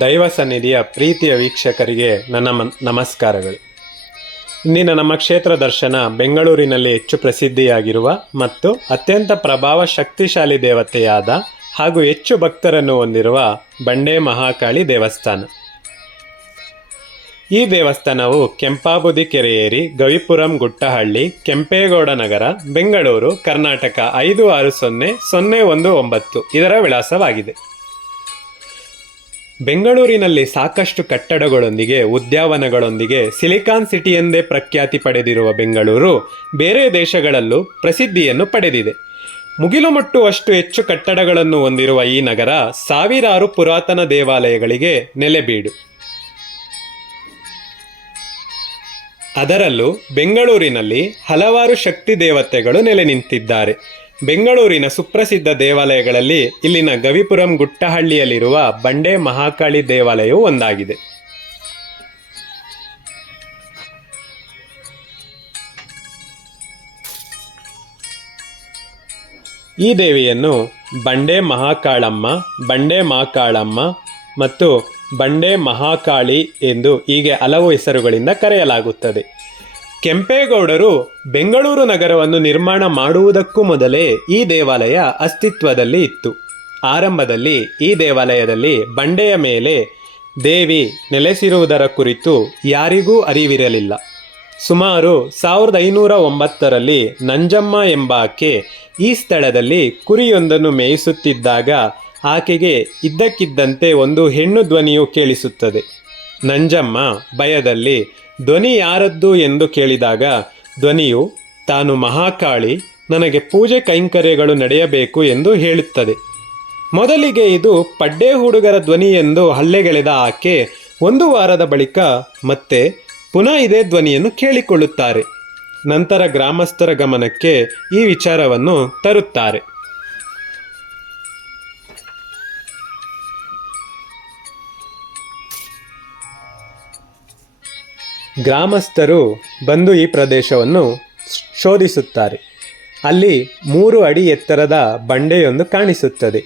ದೈವ ಸನ್ನಿಧಿಯ ಪ್ರೀತಿಯ ವೀಕ್ಷಕರಿಗೆ ನನ್ನ ನಮಸ್ಕಾರಗಳು. ಇಂದಿನ ನಮ್ಮ ಕ್ಷೇತ್ರ ದರ್ಶನ ಬೆಂಗಳೂರಿನಲ್ಲಿ ಹೆಚ್ಚು ಪ್ರಸಿದ್ಧಿಯಾಗಿರುವ ಮತ್ತು ಅತ್ಯಂತ ಪ್ರಭಾವ ಶಕ್ತಿಶಾಲಿ ದೇವತೆಯಾದ ಹಾಗೂ ಹೆಚ್ಚು ಭಕ್ತರನ್ನು ಹೊಂದಿರುವ ಬಂಡೆ ಮಹಾಕಾಳಿ ದೇವಸ್ಥಾನ. ಈ ದೇವಸ್ಥಾನವು ಕೆಂಪಾಬುದಿ ಕೆರೆಯೇರಿ, ಗವಿಪುರಂ ಗುಟ್ಟಹಳ್ಳಿ, ಕೆಂಪೇಗೌಡ ನಗರ, ಬೆಂಗಳೂರು, ಕರ್ನಾಟಕ 560019 ಇದರ ವಿಳಾಸವಾಗಿದೆ. ಬೆಂಗಳೂರಿನಲ್ಲಿ ಸಾಕಷ್ಟು ಕಟ್ಟಡಗಳೊಂದಿಗೆ, ಉದ್ಯಾನವನಗಳೊಂದಿಗೆ ಸಿಲಿಕಾನ್ ಸಿಟಿ ಎಂದೇ ಪ್ರಖ್ಯಾತಿ ಪಡೆದಿರುವ ಬೆಂಗಳೂರು ಬೇರೆ ದೇಶಗಳಲ್ಲೂ ಪ್ರಸಿದ್ಧಿಯನ್ನು ಪಡೆದಿದೆ. ಮುಗಿಲು ಮುಟ್ಟುವಷ್ಟು ಹೆಚ್ಚು ಕಟ್ಟಡಗಳನ್ನು ಹೊಂದಿರುವ ಈ ನಗರ ಸಾವಿರಾರು ಪುರಾತನ ದೇವಾಲಯಗಳಿಗೆ ನೆಲೆಬೀಡು. ಅದರಲ್ಲೂ ಬೆಂಗಳೂರಿನಲ್ಲಿ ಹಲವಾರು ಶಕ್ತಿ ದೇವತೆಗಳು ನೆಲೆ ನಿಂತಿದ್ದಾರೆ. ಬೆಂಗಳೂರಿನ ಸುಪ್ರಸಿದ್ಧ ದೇವಾಲಯಗಳಲ್ಲಿ ಇಲ್ಲಿನ ಗವಿಪುರಂ ಗುಟ್ಟಹಳ್ಳಿಯಲ್ಲಿರುವ ಬಂಡೆ ಮಹಾಕಾಳಿ ದೇವಾಲಯವು ಒಂದಾಗಿದೆ. ಈ ದೇವಿಯನ್ನು ಬಂಡೆ ಮಹಾಕಾಳಮ್ಮ, ಬಂಡೆ ಮಾಕಾಳಮ್ಮ ಮತ್ತು ಬಂಡೆ ಮಹಾಕಾಳಿ ಎಂದು ಹೀಗೆ ಹಲವು ಹೆಸರುಗಳಿಂದ ಕರೆಯಲಾಗುತ್ತದೆ. ಕೆಂಪೇಗೌಡರು ಬೆಂಗಳೂರು ನಗರವನ್ನು ನಿರ್ಮಾಣ ಮಾಡುವುದಕ್ಕೂ ಮೊದಲೇ ಈ ದೇವಾಲಯ ಅಸ್ತಿತ್ವದಲ್ಲಿ ಇತ್ತು. ಆರಂಭದಲ್ಲಿ ಈ ದೇವಾಲಯದಲ್ಲಿ ಬಂಡೆಯ ಮೇಲೆ ದೇವಿ ನೆಲೆಸಿರುವುದರ ಕುರಿತು ಯಾರಿಗೂ ಅರಿವಿರಲಿಲ್ಲ. ಸುಮಾರು 1509ರಲ್ಲಿ ನಂಜಮ್ಮ ಎಂಬ ಆಕೆ ಈ ಸ್ಥಳದಲ್ಲಿ ಕುರಿಯೊಂದನ್ನು ಮೇಯಿಸುತ್ತಿದ್ದಾಗ ಆಕೆಗೆ ಇದ್ದಕ್ಕಿದ್ದಂತೆ ಒಂದು ಹೆಣ್ಣು ಧ್ವನಿಯು ಕೇಳಿಸುತ್ತದೆ. ನಂಜಮ್ಮ ಭಯದಲ್ಲಿ ಧ್ವನಿ ಯಾರದ್ದು ಎಂದು ಕೇಳಿದಾಗ ಧ್ವನಿಯು ತಾನು ಮಹಾಕಾಳಿ, ನನಗೆ ಪೂಜೆ ಕೈಂಕರ್ಯಗಳು ನಡೆಯಬೇಕು ಎಂದು ಹೇಳುತ್ತದೆ. ಮೊದಲಿಗೆ ಇದು ಪಡ್ಡೆ ಹುಡುಗರ ಧ್ವನಿ ಎಂದು ಹಲ್ಲೆಗೆಳೆದ ಆಕೆ 1 ವಾರದ ಬಳಿಕ ಮತ್ತೆ ಪುನಃ ಇದೇ ಧ್ವನಿಯನ್ನು ಕೇಳಿಕೊಳ್ಳುತ್ತಾರೆ. ನಂತರ ಗ್ರಾಮಸ್ಥರ ಗಮನಕ್ಕೆ ಈ ವಿಚಾರವನ್ನು ತರುತ್ತಾರೆ. ಗ್ರಾಮಸ್ಥರು ಬಂದು ಈ ಪ್ರದೇಶವನ್ನು ಶೋಧಿಸುತ್ತಾರೆ. ಅಲ್ಲಿ 3 ಅಡಿ ಎತ್ತರದ ಬಂಡೆಯೊಂದು ಕಾಣಿಸುತ್ತದೆ.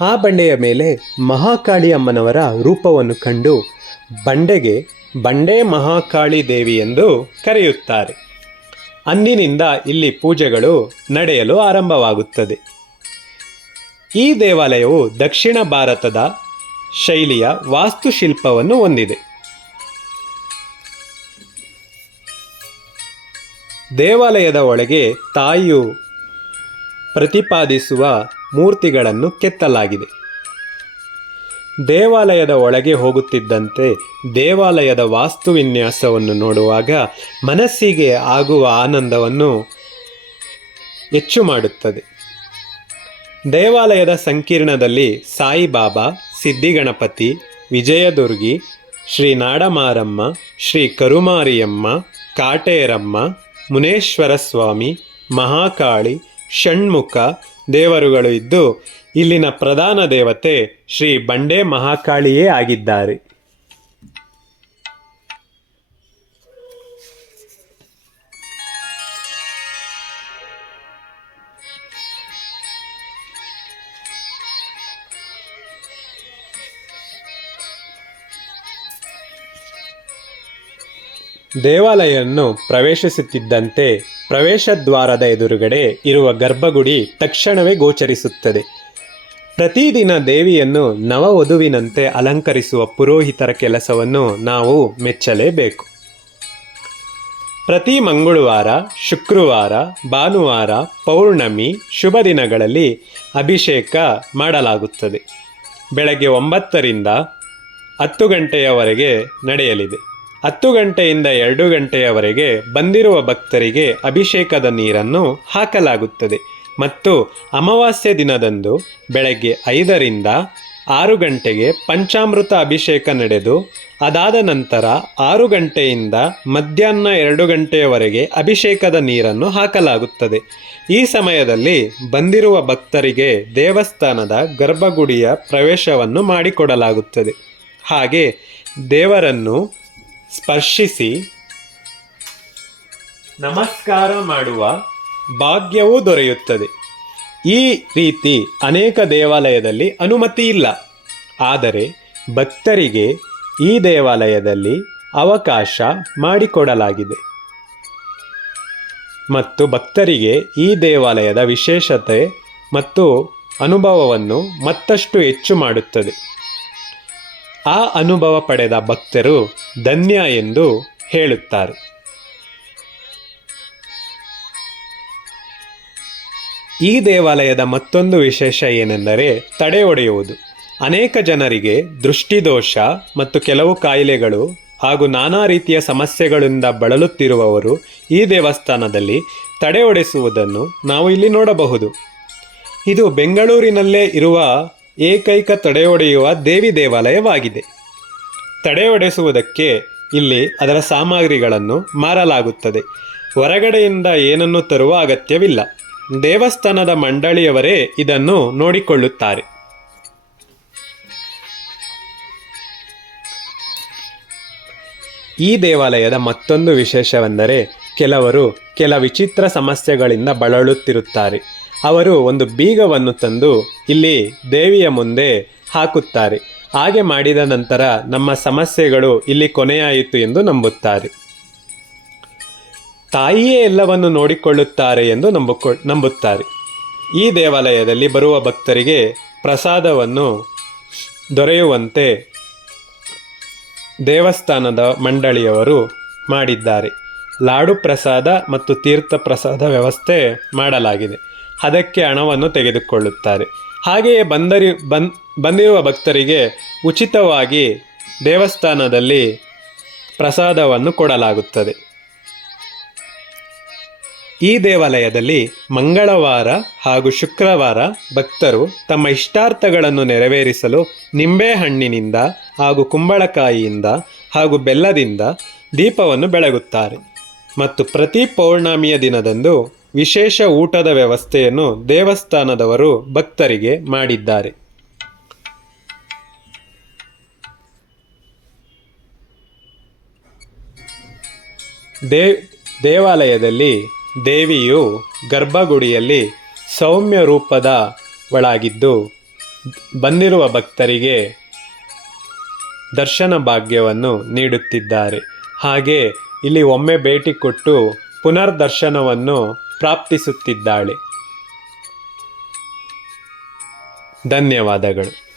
ಆ ಬಂಡೆಯ ಮೇಲೆ ಮಹಾಕಾಳಿ ಅಮ್ಮನವರ ರೂಪವನ್ನು ಕಂಡು ಬಂಡೆಗೆ ಬಂಡೆ ಮಹಾಕಾಳಿ ದೇವಿ ಎಂದು ಕರೆಯುತ್ತಾರೆ. ಅಂದಿನಿಂದ ಇಲ್ಲಿ ಪೂಜೆಗಳು ನಡೆಯಲು ಆರಂಭವಾಗುತ್ತದೆ. ಈ ದೇವಾಲಯವು ದಕ್ಷಿಣ ಭಾರತದ ಶೈಲಿಯ ವಾಸ್ತುಶಿಲ್ಪವನ್ನು ಹೊಂದಿದೆ. ದೇವಾಲಯದ ಒಳಗೆ ತಾಯಿಯು ಪ್ರತಿಪಾದಿಸುವ ಮೂರ್ತಿಗಳನ್ನು ಕೆತ್ತಲಾಗಿದೆ. ದೇವಾಲಯದ ಒಳಗೆ ಹೋಗುತ್ತಿದ್ದಂತೆ ದೇವಾಲಯದ ವಾಸ್ತುವಿನ್ಯಾಸವನ್ನು ನೋಡುವಾಗ ಮನಸ್ಸಿಗೆ ಆಗುವ ಆನಂದವನ್ನು ಹೆಚ್ಚು ಮಾಡುತ್ತದೆ. ದೇವಾಲಯದ ಸಂಕೀರ್ಣದಲ್ಲಿ ಸಾಯಿಬಾಬಾ, ಸಿದ್ಧಿಗಣಪತಿ, ವಿಜಯದುರ್ಗಿ, ಶ್ರೀ ನಾಡಮಾರಮ್ಮ, ಶ್ರೀ ಕರುಮಾರಿಯಮ್ಮ, ಕಾಟೇರಮ್ಮ, ಮುನೇಶ್ವರ ಸ್ವಾಮಿ, ಮಹಾಕಾಳಿ, ಷಣ್ಮುಖ ದೇವರುಗಳು ಇದ್ದು ಇಲ್ಲಿನ ಪ್ರಧಾನ ದೇವತೆ ಶ್ರೀ ಬಂಡೆ ಮಹಾಕಾಳಿಯೇ ಆಗಿದ್ದಾರೆ. ದೇವಾಲಯವನ್ನು ಪ್ರವೇಶಿಸುತ್ತಿದ್ದಂತೆ ಪ್ರವೇಶ ದ್ವಾರದ ಎದುರುಗಡೆ ಇರುವ ಗರ್ಭಗುಡಿ ತಕ್ಷಣವೇ ಗೋಚರಿಸುತ್ತದೆ. ಪ್ರತಿದಿನ ದೇವಿಯನ್ನು ನವವಧುವಿನಂತೆ ಅಲಂಕರಿಸುವ ಪುರೋಹಿತರ ಕೆಲಸವನ್ನು ನಾವು ಮೆಚ್ಚಲೇಬೇಕು. ಪ್ರತಿ ಮಂಗಳವಾರ, ಶುಕ್ರವಾರ, ಭಾನುವಾರ, ಪೌರ್ಣಮಿ ಶುಭ ದಿನಗಳಲ್ಲಿ ಅಭಿಷೇಕ ಮಾಡಲಾಗುತ್ತದೆ. ಬೆಳಗ್ಗೆ 9ರಿಂದ 10 ಗಂಟೆಯವರೆಗೆ ನಡೆಯಲಿದೆ. 10 ಗಂಟೆಯಿಂದ 2 ಗಂಟೆಯವರೆಗೆ ಬಂದಿರುವ ಭಕ್ತರಿಗೆ ಅಭಿಷೇಕದ ನೀರನ್ನು ಹಾಕಲಾಗುತ್ತದೆ ಮತ್ತು ಅಮಾವಾಸ್ಯೆ ದಿನದಂದು ಬೆಳಗ್ಗೆ 5ರಿಂದ 6 ಗಂಟೆಗೆ ಪಂಚಾಮೃತ ಅಭಿಷೇಕ ನಡೆದು ಅದಾದ ನಂತರ 6 ಗಂಟೆಯಿಂದ ಮಧ್ಯಾಹ್ನ 2 ಗಂಟೆಯವರೆಗೆ ಅಭಿಷೇಕದ ನೀರನ್ನು ಹಾಕಲಾಗುತ್ತದೆ. ಈ ಸಮಯದಲ್ಲಿ ಬಂದಿರುವ ಭಕ್ತರಿಗೆ ದೇವಸ್ಥಾನದ ಗರ್ಭಗುಡಿಯ ಪ್ರವೇಶವನ್ನು ಮಾಡಿಕೊಡಲಾಗುತ್ತದೆ. ಹಾಗೆ ದೇವರನ್ನು ಸ್ಪರ್ಶಿಸಿ ನಮಸ್ಕಾರ ಮಾಡುವ ಭಾಗ್ಯವೂ ದೊರೆಯುತ್ತದೆ. ಈ ರೀತಿ ಅನೇಕ ದೇವಾಲಯದಲ್ಲಿ ಅನುಮತಿ ಇಲ್ಲ. ಆದರೆ ಭಕ್ತರಿಗೆ ಈ ದೇವಾಲಯದಲ್ಲಿ ಅವಕಾಶ ಮಾಡಿಕೊಡಲಾಗಿದೆ ಮತ್ತು ಭಕ್ತರಿಗೆ ಈ ದೇವಾಲಯದ ವಿಶೇಷತೆ ಮತ್ತು ಅನುಭವವನ್ನು ಮತ್ತಷ್ಟು ಹೆಚ್ಚು ಮಾಡುತ್ತದೆ. ಆ ಅನುಭವ ಪಡೆದ ಭಕ್ತರು ಧನ್ಯ ಎಂದು ಹೇಳುತ್ತಾರೆ. ಈ ದೇವಾಲಯದ ಮತ್ತೊಂದು ವಿಶೇಷ ಏನೆಂದರೆ ತಡೆ ಒಡೆಯುವುದು. ಅನೇಕ ಜನರಿಗೆ ದೃಷ್ಟಿದೋಷ ಮತ್ತು ಕೆಲವು ಕಾಯಿಲೆಗಳು ಹಾಗೂ ನಾನಾ ರೀತಿಯ ಸಮಸ್ಯೆಗಳಿಂದ ಬಳಲುತ್ತಿರುವವರು ಈ ದೇವಸ್ಥಾನದಲ್ಲಿ ತಡೆ ಒಡೆಸುವುದನ್ನು ನಾವು ಇಲ್ಲಿ ನೋಡಬಹುದು. ಇದು ಬೆಂಗಳೂರಿನಲ್ಲೇ ಇರುವ ಏಕೈಕ ತಡೆ ಒಡೆಯುವ ದೇವಿ ದೇವಾಲಯವಾಗಿದೆ. ತಡೆ ಒಡೆಸುವುದಕ್ಕೆ ಇಲ್ಲಿ ಅದರ ಸಾಮಗ್ರಿಗಳನ್ನು ಮಾರಲಾಗುತ್ತದೆ. ಹೊರಗಡೆಯಿಂದ ಏನನ್ನು ತರುವ ಅಗತ್ಯವಿಲ್ಲ. ದೇವಸ್ಥಾನದ ಮಂಡಳಿಯವರೇ ಇದನ್ನು ನೋಡಿಕೊಳ್ಳುತ್ತಾರೆ. ಈ ದೇವಾಲಯದ ಮತ್ತೊಂದು ವಿಶೇಷವೆಂದರೆ ಕೆಲವರು ಕೆಲ ವಿಚಿತ್ರ ಸಮಸ್ಯೆಗಳಿಂದ ಬಳಲುತ್ತಿರುತ್ತಾರೆ. ಅವರು ಒಂದು ಬೀಗವನ್ನು ತಂದು ಇಲ್ಲಿ ದೇವಿಯ ಮುಂದೆ ಹಾಕುತ್ತಾರೆ. ಹಾಗೆ ಮಾಡಿದ ನಂತರ ನಮ್ಮ ಸಮಸ್ಯೆಗಳು ಇಲ್ಲಿ ಕೊನೆಯಾಯಿತು ಎಂದು ನಂಬುತ್ತಾರೆ. ತಾಯಿಯೇ ಎಲ್ಲವನ್ನು ನೋಡಿಕೊಳ್ಳುತ್ತಾರೆ ಎಂದು ನಂಬುತ್ತಾರೆ. ಈ ದೇವಾಲಯದಲ್ಲಿ ಬರುವ ಭಕ್ತರಿಗೆ ಪ್ರಸಾದವನ್ನು ದೊರೆಯುವಂತೆ ದೇವಸ್ಥಾನದ ಮಂಡಳಿಯವರು ಮಾಡಿದ್ದಾರೆ. ಲಾಡು ಪ್ರಸಾದ ಮತ್ತು ತೀರ್ಥ ಪ್ರಸಾದ ವ್ಯವಸ್ಥೆ ಮಾಡಲಾಗಿದೆ. ಅದಕ್ಕೆ ಹಣವನ್ನು ತೆಗೆದುಕೊಳ್ಳುತ್ತಾರೆ. ಹಾಗೆಯೇ ಬಂದಿರುವ ಭಕ್ತರಿಗೆ ಉಚಿತವಾಗಿ ದೇವಸ್ಥಾನದಲ್ಲಿ ಪ್ರಸಾದವನ್ನು ಕೊಡಲಾಗುತ್ತದೆ. ಈ ದೇವಾಲಯದಲ್ಲಿ ಮಂಗಳವಾರ ಹಾಗೂ ಶುಕ್ರವಾರ ಭಕ್ತರು ತಮ್ಮ ಇಷ್ಟಾರ್ಥಗಳನ್ನು ನೆರವೇರಿಸಲು ನಿಂಬೆಹಣ್ಣಿನಿಂದ ಹಾಗೂ ಕುಂಬಳಕಾಯಿಯಿಂದ ಹಾಗೂ ಬೆಲ್ಲದಿಂದ ದೀಪವನ್ನು ಬೆಳಗುತ್ತಾರೆ ಮತ್ತು ಪ್ರತಿ ಪೌರ್ಣಮಿಯ ದಿನದಂದು ವಿಶೇಷ ಊಟದ ವ್ಯವಸ್ಥೆಯನ್ನು ದೇವಸ್ಥಾನದವರು ಭಕ್ತರಿಗೆ ಮಾಡಿದ್ದಾರೆ. ದೇವಾಲಯದಲ್ಲಿ ದೇವಿಯು ಗರ್ಭಗುಡಿಯಲ್ಲಿ ಸೌಮ್ಯ ರೂಪದವಳಾಗಿದ್ದು ಬಂದಿರುವ ಭಕ್ತರಿಗೆ ದರ್ಶನ ಭಾಗ್ಯವನ್ನು ನೀಡುತ್ತಿದ್ದಾರೆ. ಹಾಗೆ ಇಲ್ಲಿ ಒಮ್ಮೆ ಭೇಟಿ ಕೊಟ್ಟು ಪುನರ್ದರ್ಶನವನ್ನು ಪ್ರಾಪ್ತಿಸುತ್ತಿದ್ದಾಳೆ. ಧನ್ಯವಾದಗಳು.